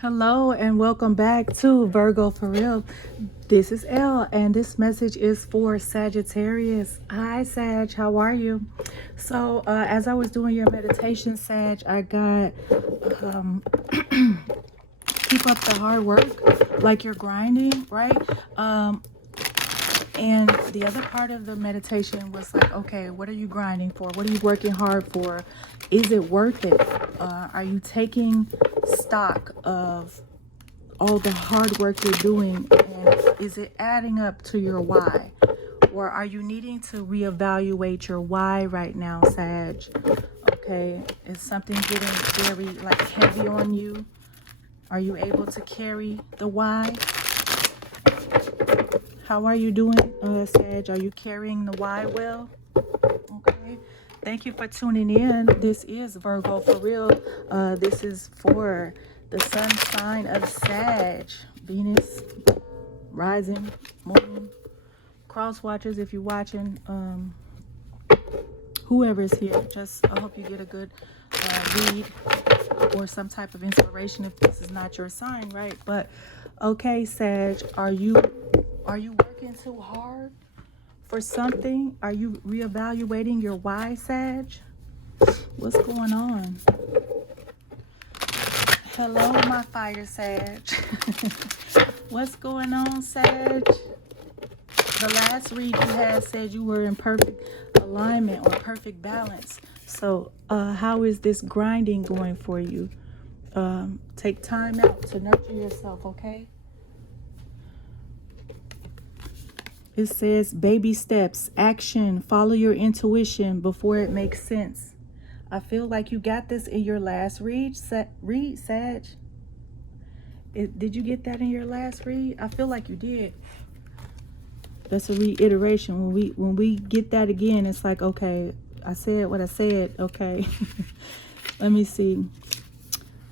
Hello and welcome back to Virgo for Real. This is Elle and this message is for Sagittarius. Hi Sag, how are you? So as I was doing your meditation, Sag, I got keep up the hard work, like you're grinding, right? And the other part of the meditation was like, okay, what are you grinding for? What are you working hard for? Is it worth it? Are you taking stock of all the hard work you're doing, and is it adding up to your why? Or are you needing to reevaluate your why right now, Sag? Okay, is something getting very heavy on you? Are you able to carry the why? How are you doing, Sag? Are you carrying the why well? Okay. Thank you for tuning in. This is Virgo for Real. This is for the sun sign of Sag, Venus, rising, moon, cross watchers. If you're watching, whoever is here, I hope you get a good read or some type of inspiration if this is not your sign, right? But okay, Sag, are you working too hard for something? Are you reevaluating your why, Sag? What's going on? Hello, my fire Sag. What's going on, Sag? The last read you had said you were in perfect alignment or perfect balance. So how is this grinding going for you? Take time out to nurture yourself, okay? It says baby steps, action, follow your intuition before it makes sense. I feel like you got this in your last read, Sag. Did you get that in your last read? I feel like you did. That's a reiteration. When we get that again, it's like, okay, I said what I said. Okay. Let me see.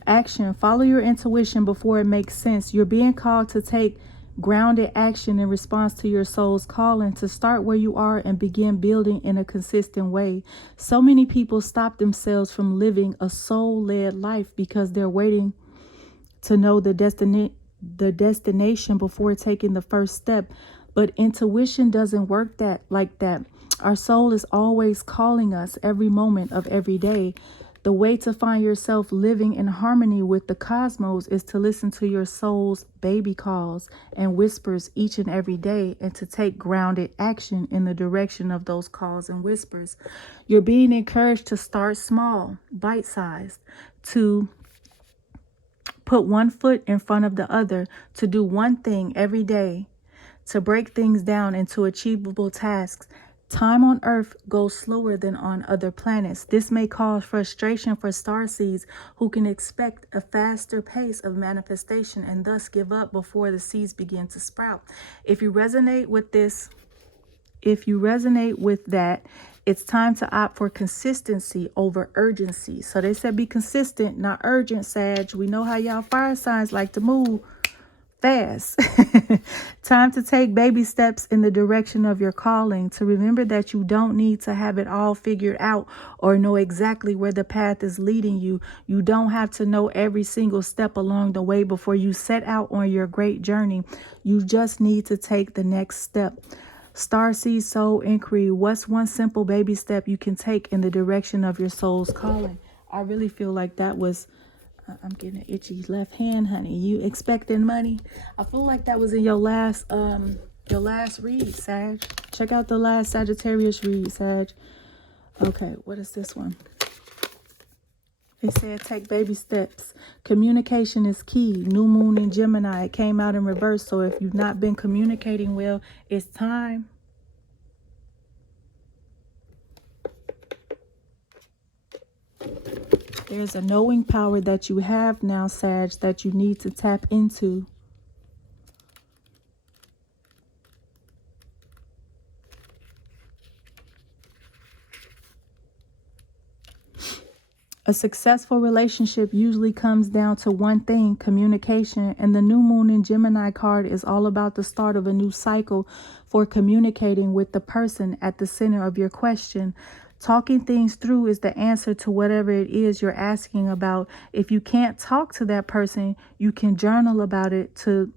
Action. Follow your intuition before it makes sense. You're being called to take grounded action in response to your soul's calling, to start where you are and begin building in a consistent way. So many people stop themselves from living a soul-led life because they're waiting to know the destination before taking the first step. But intuition doesn't work like that. Our soul is always calling us every moment of every day. The way to find yourself living in harmony with the cosmos is to listen to your soul's baby calls and whispers each and every day, and to take grounded action in the direction of those calls and whispers. You're being encouraged to start small, bite-sized, to put one foot in front of the other, to do one thing every day, to break things down into achievable tasks. Time on Earth goes slower than on other planets. This may cause frustration for starseeds who can expect a faster pace of manifestation and thus give up before the seeds begin to sprout. If you resonate with that, it's time to opt for consistency over urgency. So they said be consistent, not urgent, Sag. We know how y'all fire signs like to move fast. Time to take baby steps in the direction of your calling, to remember that you don't need to have it all figured out or know exactly where the path is leading you. You don't have to know every single step along the way before you set out on your great journey. You just need to take the next step. Starseed Soul Inquiry. What's one simple baby step you can take in the direction of your soul's calling? I really feel like that was I'm getting an itchy left hand, honey. You expecting money? I feel like that was in your last read, Sag. Check out the last Sagittarius read, Sag. Okay, what is this one? It said take baby steps. Communication is key. New moon in Gemini. It came out in reverse. So if you've not been communicating well, it's time. There's a knowing power that you have now, Sag, that you need to tap into. A successful relationship usually comes down to one thing: communication. And the new moon in Gemini card is all about the start of a new cycle for communicating with the person at the center of your question. Talking things through is the answer to whatever it is you're asking about. If you can't talk to that person, you can journal about it to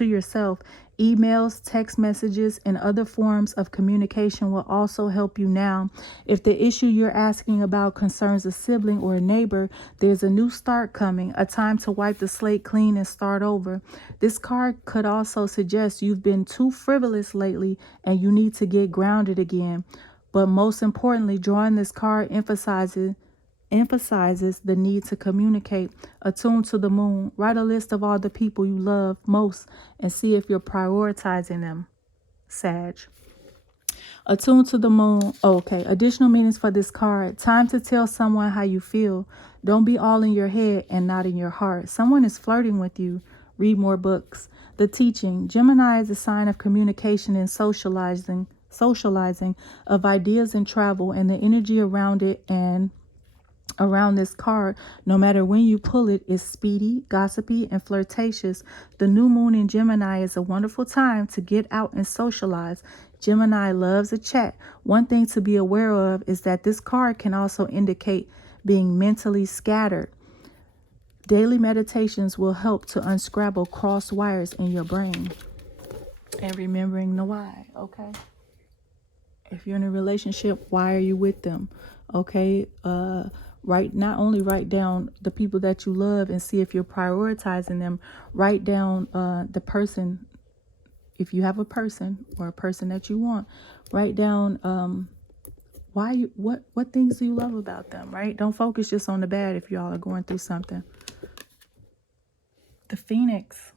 yourself. Emails, text messages, and other forms of communication will also help you now. If the issue you're asking about concerns a sibling or a neighbor, there's a new start coming, a time to wipe the slate clean and start over. This card could also suggest you've been too frivolous lately and you need to get grounded again. But most importantly, drawing this card emphasizes the need to communicate. Attune to the moon. Write a list of all the people you love most and see if you're prioritizing them. Sag. Attune to the moon. Okay. Additional meanings for this card. Time to tell someone how you feel. Don't be all in your head and not in your heart. Someone is flirting with you. Read more books. The teaching. Gemini is a sign of communication and socializing of ideas and travel, and the energy around it and around this card, no matter when you pull it, is speedy, gossipy, and flirtatious. The new moon in Gemini is a wonderful time to get out and socialize. Gemini loves a chat. One thing to be aware of is that this card can also indicate being mentally scattered. Daily meditations will help to unscramble crossed wires in your brain. And remembering the why, okay? If you're in a relationship, why are you with them? Okay, not only write down the people that you love and see if you're prioritizing them. Write down the person, if you have a person or a person that you want. Write down what things do you love about them, right? Don't focus just on the bad if y'all are going through something. The Phoenix.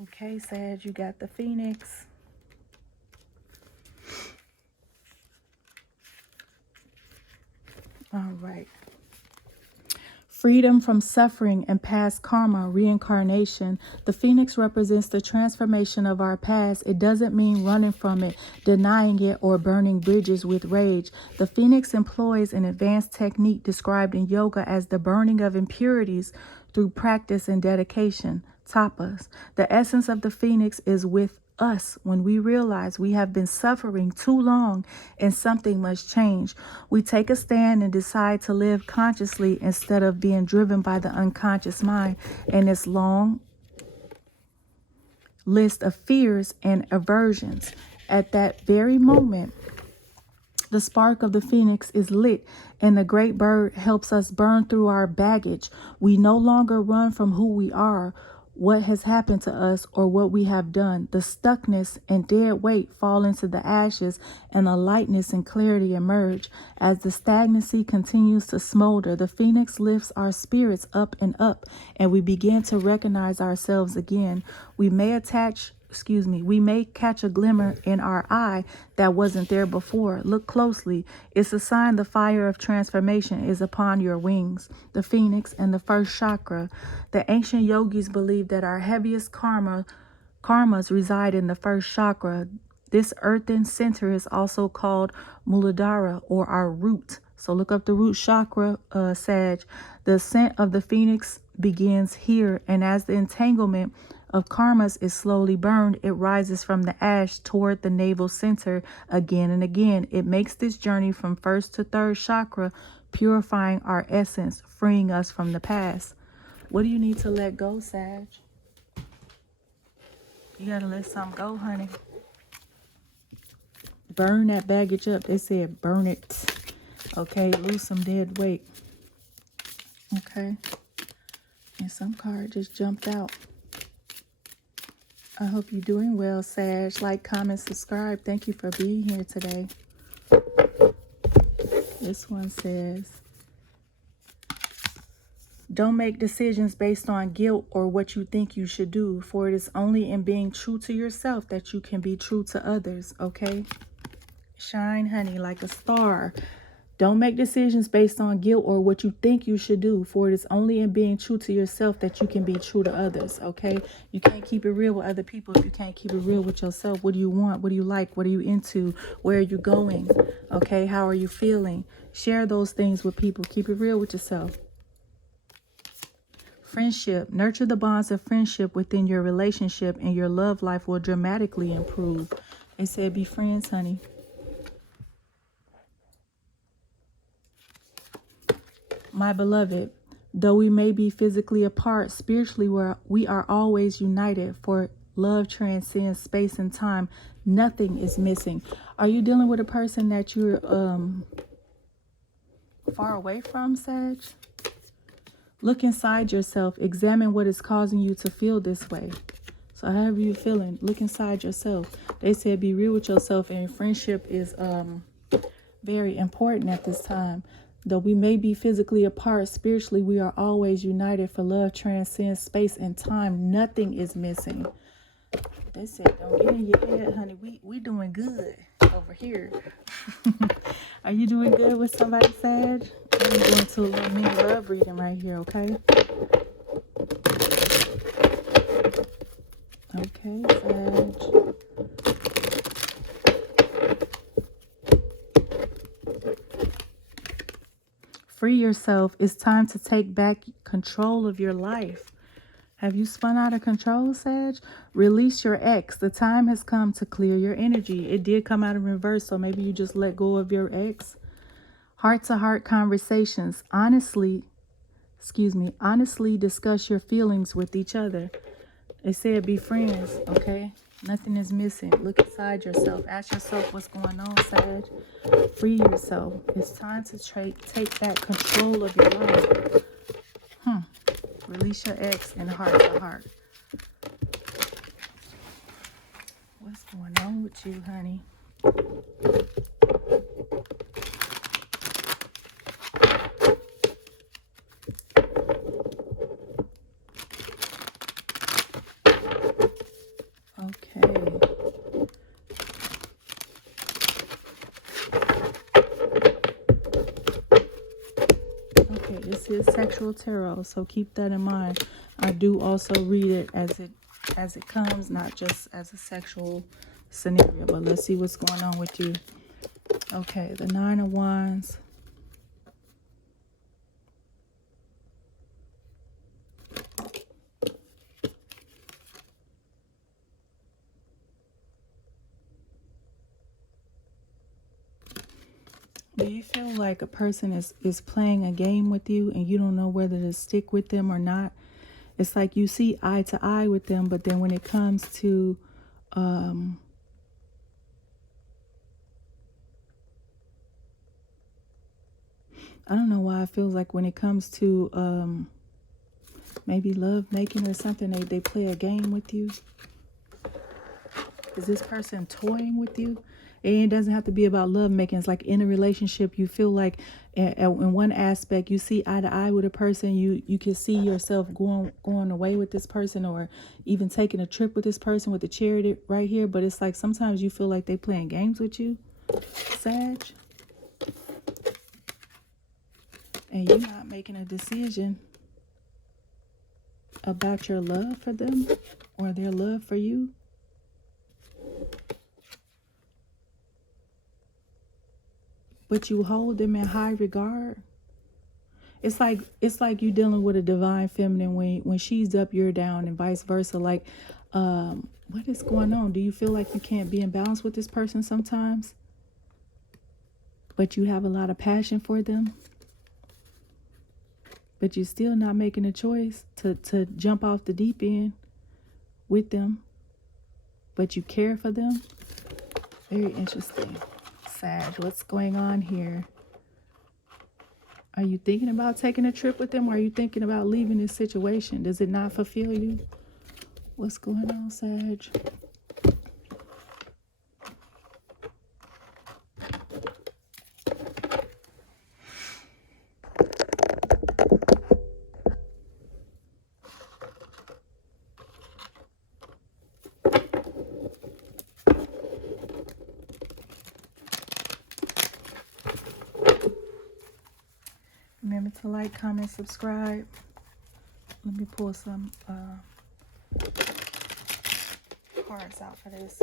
Okay, Sag, you got the Phoenix. All right. Freedom from suffering and past karma, reincarnation. The Phoenix represents the transformation of our past. It doesn't mean running from it, denying it, or burning bridges with rage. The Phoenix employs an advanced technique described in yoga as the burning of impurities through practice and dedication. Tapas. The essence of the Phoenix is with us when we realize we have been suffering too long and something must change. We take a stand and decide to live consciously instead of being driven by the unconscious mind and its long list of fears and aversions. At that very moment, the spark of the Phoenix is lit, and the great bird helps us burn through our baggage. We no longer run from who we are, what has happened to us, or what we have done. The stuckness and dead weight fall into the ashes, and a lightness and clarity emerge. As the stagnancy continues to smolder, the Phoenix lifts our spirits up, and we begin to recognize ourselves again. We may catch a glimmer in our eye that wasn't there before. Look closely. It's a sign the fire of transformation is upon your wings. The Phoenix and the first chakra. The ancient yogis believed that our heaviest karmas reside in the first chakra. This earthen center is also called Muladhara, or our root. So look up the root chakra, Sag. The ascent of the Phoenix begins here, and as the entanglement of karmas is slowly burned, it rises from the ash toward the navel center again and again. It makes this journey from first to third chakra, purifying our essence, freeing us from the past. What do you need to let go, Sag? You gotta let something go, honey. Burn that baggage up. They said burn it. Okay, lose some dead weight. Okay. And some card just jumped out. I hope you're doing well, Sag. Like, comment, subscribe. Thank you for being here today. This one says, don't make decisions based on guilt or what you think you should do, for it is only in being true to yourself that you can be true to others, okay? Shine, honey, like a star. Don't make decisions based on guilt or what you think you should do, for it is only in being true to yourself that you can be true to others, okay? You can't keep it real with other people if you can't keep it real with yourself. What do you want? What do you like? What are you into? Where are you going? Okay, how are you feeling? Share those things with people. Keep it real with yourself. Friendship. Nurture the bonds of friendship within your relationship and your love life will dramatically improve. It said be friends, honey. My beloved, though we may be physically apart, spiritually we are always united, for love transcends space and time. Nothing is missing. Are you dealing with a person that you're far away from, Sag? Look inside yourself. Examine what is causing you to feel this way. So however you're feeling, look inside yourself. They said be real with yourself, and friendship is very important at this time. Though we may be physically apart, spiritually we are always united, for love transcends space and time. Nothing is missing. They said don't get in your head, honey. We doing good over here. Are you doing good with somebody, Sag? I'm going to a little mini love reading right here, okay? Okay, Sag. Free yourself. It's time to take back control of your life. Have you spun out of control, Sag? Release your ex. The time has come to clear your energy. It did come out in reverse, so maybe you just let go of your ex. Heart-to-heart conversations. Honestly discuss your feelings with each other. They said be friends, okay? Nothing is missing. Look inside yourself. Ask yourself what's going on, Sag. Free yourself. It's time to take back control of your life. Release your ex and heart-to-heart. What's going on with you, honey? This is sexual tarot, so keep that in mind. I do also read it as it comes, not just as a sexual scenario. But let's see what's going on with you. Okay, the 9 of Wands. Do you feel like a person is playing a game with you and you don't know whether to stick with them or not? It's like you see eye to eye with them, but then when it comes to I don't know why it feels like when it comes to maybe love making or something, they play a game with you. Is this person toying with you? It doesn't have to be about love making. It's like in a relationship, you feel like in one aspect, you see eye to eye with a person. You can see yourself going away with this person, or even taking a trip with this person with the chariot right here. But it's like sometimes you feel like they playing games with you, Sag. And you're not making a decision about your love for them or their love for you. But you hold them in high regard. It's like you dealing with a divine feminine when she's up, you're down, and vice versa. Like, what is going on? Do you feel like you can't be in balance with this person sometimes? But you have a lot of passion for them. But you're still not making a choice to jump off the deep end with them. But you care for them. Very interesting. Sag, what's going on here? Are you thinking about taking a trip with them, or are you thinking about leaving this situation? Does it not fulfill you? What's going on, Sag? Remember to like, comment, subscribe. Let me pull some cards out for this.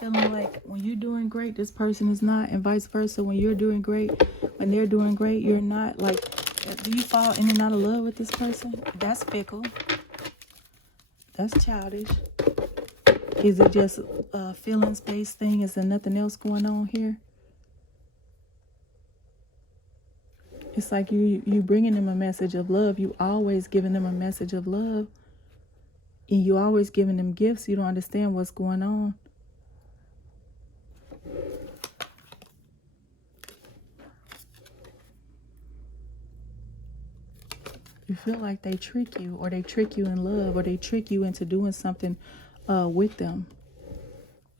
feeling like when you're doing great, this person is not, and vice versa. When you're doing great, when they're doing great, you're not. Like, do you fall in and out of love with this person? That's fickle. That's childish. Is it just a feelings-based thing? Is there nothing else going on here? It's like you bringing them a message of love. You always giving them a message of love. And you always giving them gifts. You don't understand what's going on. You feel like they trick you, or they trick you in love, or they trick you into doing something with them.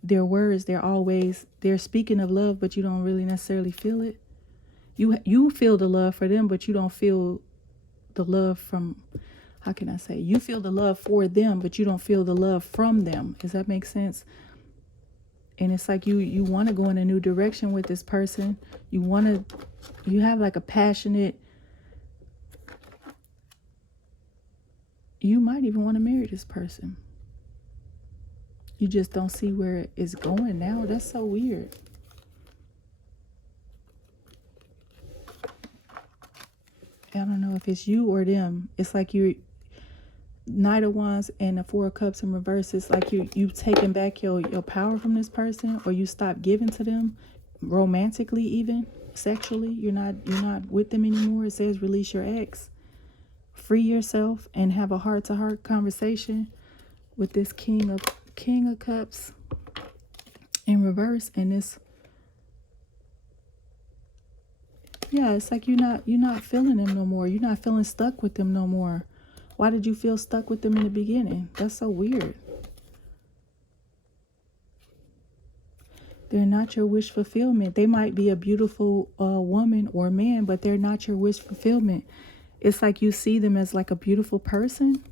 Their words, they're speaking of love, but you don't really necessarily feel it. You feel the love for them, but you don't feel the love from, how can I say? You feel the love for them, but you don't feel the love from them. Does that make sense? And it's like you want to go in a new direction with this person. You have like a passionate, you might even want to marry this person. You just don't see where it's going now. That's so weird. I don't know if it's you or them. It's like you, Knight of Wands and the Four of Cups in reverse. It's like you taking back your power from this person, or you stop giving to them, romantically, even sexually. You're not with them anymore. It says release your ex, free yourself, and have a heart-to-heart conversation with this King of Cups in reverse. And this, yeah, it's like you're not feeling them no more. You're not feeling stuck with them no more. Why did you feel stuck with them in the beginning? That's so weird. They're not your wish fulfillment. They might be a beautiful woman or man, but they're not your wish fulfillment. It's like you see them as like a beautiful person.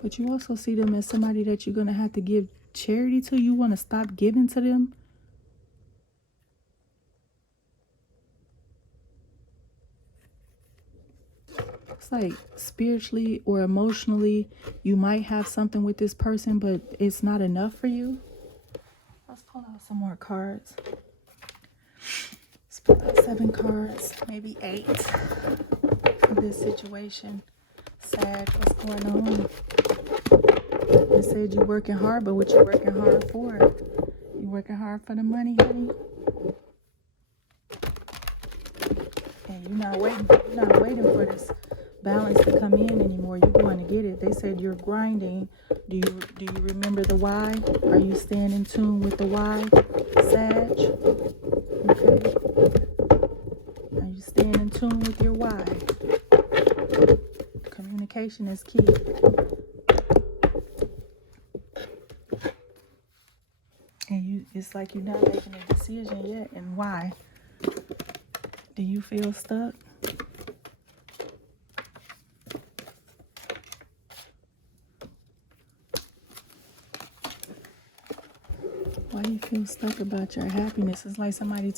But you also see them as somebody that you're going to have to give charity to. You want to stop giving to them. It's like spiritually or emotionally, you might have something with this person, but it's not enough for you. Let's pull out some more cards. Let's pull out 7 cards, maybe 8 for this situation. Sad, what's going on? They said you're working hard, but what you working hard for? You working hard for the money, honey? And you're not waiting for this balance to come in anymore. You're going to get it. They said you're grinding. Do you remember the why? Are you staying in tune with the why, Sag? Okay. Are you staying in tune with your why? Communication is key. And it's like you're not making a decision yet. And why? Do you feel stuck? Why do you feel stuck about your happiness? It's like somebody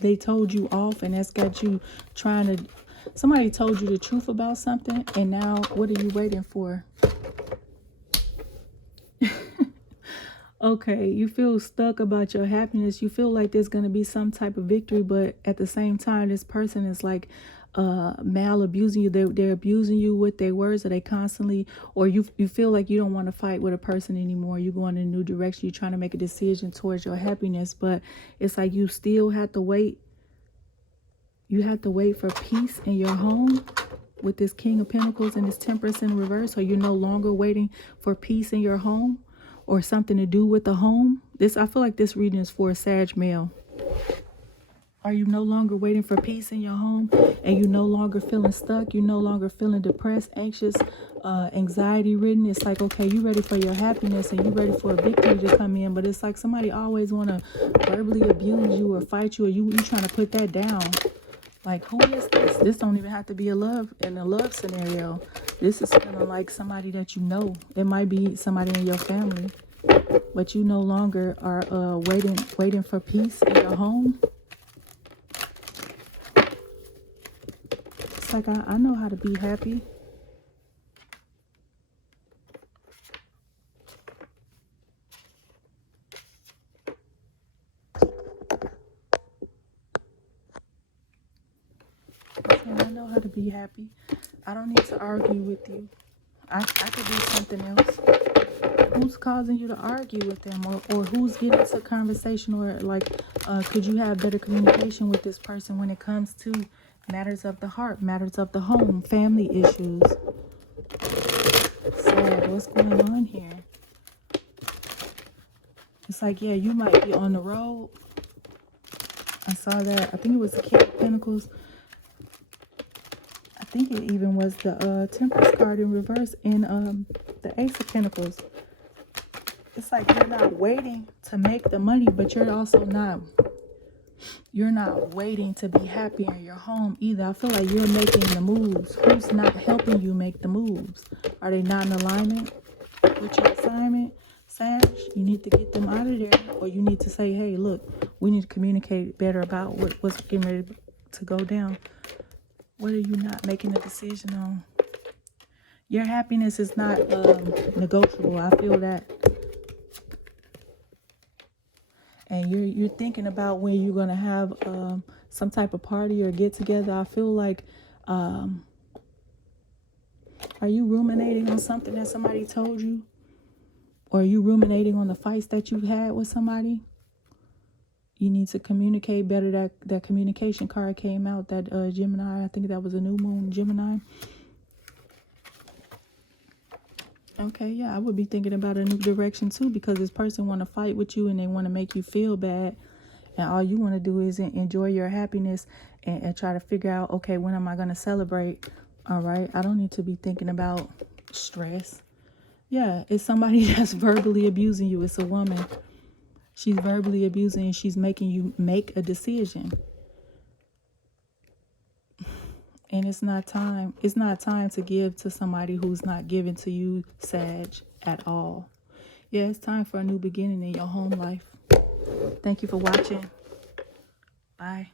they told you off, and that's got you trying to, somebody told you the truth about something, and now what are you waiting for? Okay, you feel stuck about your happiness. You feel like there's going to be some type of victory, but at the same time, this person is like mal-abusing you. They're abusing you with their words, or they constantly, or you feel like you don't want to fight with a person anymore. You're going in a new direction. You're trying to make a decision towards your happiness, but it's like you still have to wait. You have to wait for peace in your home with this King of Pentacles and this Temperance in reverse. So you're no longer waiting for peace in your home or something to do with the home. I feel like this reading is for a Sag male. Are you no longer waiting for peace in your home, and you no longer feeling stuck? You no longer feeling depressed, anxious, anxiety ridden? It's like, okay, you ready for your happiness and you ready for a victory to come in, but it's like somebody always want to verbally abuse you or fight you, or you trying to put that down. Like, who is this? This don't even have to be in a love scenario. This is feeling like somebody that you know. It might be somebody in your family, but you no longer are waiting for peace in your home. It's like, I know how to be happy. know how to be happy. I don't need to argue with you. I could do something else. Who's causing you to argue with them, or who's getting into conversation, or like could you have better communication with this person when it comes to matters of the heart, matters of the home, family issues? Sad. What's going on here? It's like, yeah, you might be on the road. I saw that. I think it was the King of Pentacles. I think it even was the Temperance card in reverse in the Ace of Pentacles. It's like you're not waiting to make the money, but you're also not waiting to be happy in your home either. I feel like you're making the moves. Who's not helping you make the moves? Are they not in alignment with your assignment? Sag, you need to get them out of there, or you need to say, hey, look, we need to communicate better about what's getting ready to go down. What are you not making a decision on? Your happiness is not negotiable. I feel that. And you're thinking about when you're gonna have some type of party or get together. I feel like, are you ruminating on something that somebody told you? Or are you ruminating on the fights that you've had with somebody? You need to communicate better. That communication card came out, that Gemini. I think that was a new moon Gemini. Okay, yeah, I would be thinking about a new direction too, because this person want to fight with you and they want to make you feel bad. And all you want to do is enjoy your happiness and try to figure out, okay, when am I going to celebrate? All right, I don't need to be thinking about stress. Yeah, it's somebody that's verbally abusing you. It's a woman. She's verbally abusing and she's making you make a decision. And it's not time. It's not time to give to somebody who's not giving to you, Sag, at all. Yeah, it's time for a new beginning in your home life. Thank you for watching. Bye.